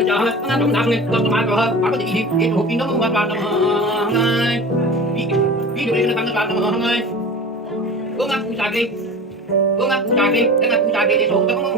rồi chờ hơi nó đúng thằng này tôi mà rồi hơi bạn có gì đi hụt nó không hoàn toàn đâu ơi đi được đi nó tăng nó ơi uống ăn củ trà đi uống ăn củ trà đi để ăn củ trà đi để thuộc nó